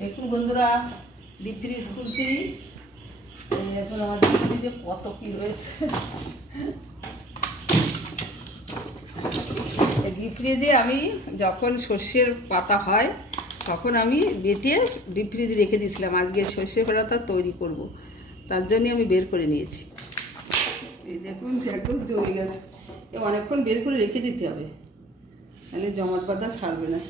দেখুন বন্ধুরা deep fridge খুলছি এখন আমার ডিপ ফ্রিজে কত কি রয়েছে। ডিপ ফ্রিজে আমি যখন সর্ষের পাতা হয়, তখন আমি বেটে ডিপ ফ্রিজে রেখে দিয়েছিলাম, আজকে সর্ষে পাতা তৈরি করব। তার জন্যই আমি বের করে নিয়েছি। এই দেখুন একদম জ্বলে গেছে। এ অনেকক্ষণ বের করে রেখে দিতে হবে। তাহলে জমাট পাতা ছাড়বে না।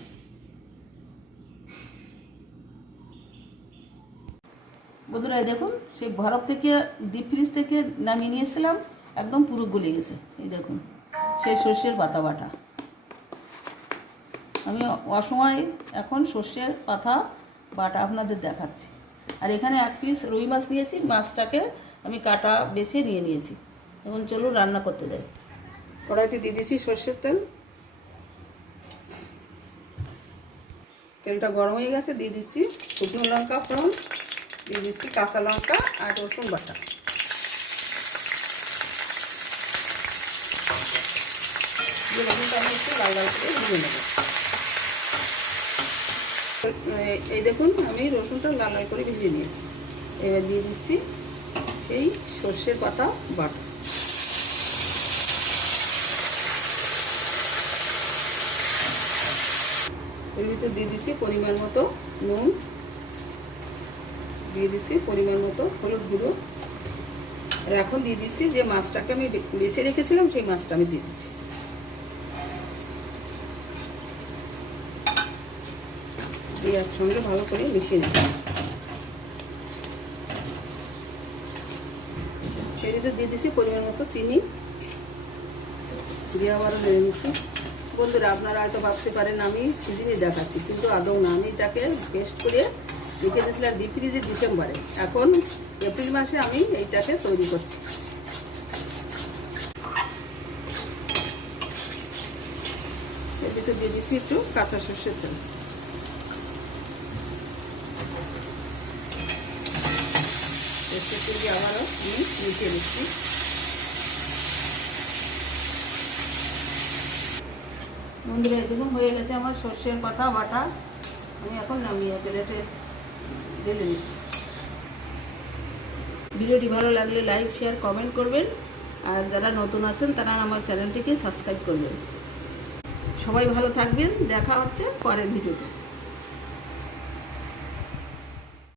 বন্ধুরা দেখুন, সেই বরফ থেকে ডিপ ফ্রিজ থেকে নামিয়ে নিয়ে এসেছিলাম একদম পুরো গলে গেছে। এই দেখুন, সেই সর্ষের পাতা বাটা। আমি অসময় এখন সর্ষের পাতা বাটা আপনাদের দেখাচ্ছি। আর এখানে এক পিস রুই মাছ নিয়েছি, মাছটাকে আমি কাটা বেছে নিয়ে নিয়েছি। এখন চলুন রান্না করতে যাই। কড়াইতে দিয়ে দিয়েছি সর্ষের তেল। তেলটা গরম হয়ে গেছে, দিয়ে দিচ্ছি শুকনো লঙ্কা ফোড়ন। দিয়ে দিচ্ছি কাঁচা লঙ্কা আর রসুন বাটা। রসুনটা আমি লাল লাল করে এই- এই দেখুন, আমি রসুনটা লাল লাল করে ভেজে নিয়েছি। এবার দিয়ে দিচ্ছি সেই সর্ষের পাতা বাটা। এর ভিতরে দিয়ে দিচ্ছি পরিমাণ মতো নুন। দিয়ে দিচ্ছি পরিমাণ মতো হলুদ গুঁড়ো। আর এখন দিয়ে দিচ্ছি যে মাছটাকে আমি বেছে রেখেছিলাম, সেই মাছটা আমি দিয়ে দিচ্ছি। দিয়ে একসঙ্গে ভালো করে মিশিয়ে এর ভিতরে দিয়ে দিচ্ছি পরিমাণ মতো চিনি। দিয়ে আবারও নেড়ে নিচ্ছি। বন্ধুরা, আপনারা হয়তো ভাবতে পারেন, আমি সিজনই দেখাচ্ছি, কিন্তু আদৌ না। আমি এটাকে পেস্ট করে রেখে দিয়েছিলাম ডিপ ফ্রিজে ডিসেম্বরে। এখন এপ্রিল মাসে আমি এইটাকে তৈরি করছি। ভিতরে দিয়ে দিচ্ছি একটু কাঁচা সর্ষের তেল। তেল দিয়ে আবারও আমি মিশিয়ে দিচ্ছি। বন্ধুরা, এরকম হয়ে গেছে আমার সর্ষের পাতা বাটা। আমি এখন নামিয়ে প্লেটে ঢেলে নিচ্ছি। ভিডিওটি ভালো লাগলে লাইক, শেয়ার, কমেন্ট করবেন। আর যারা নতুন আছেন, তারা আমার চ্যানেলটিকে সাবস্ক্রাইব করবেন। সবাই ভালো থাকবেন। দেখা হচ্ছে পরের ভিডিওতে।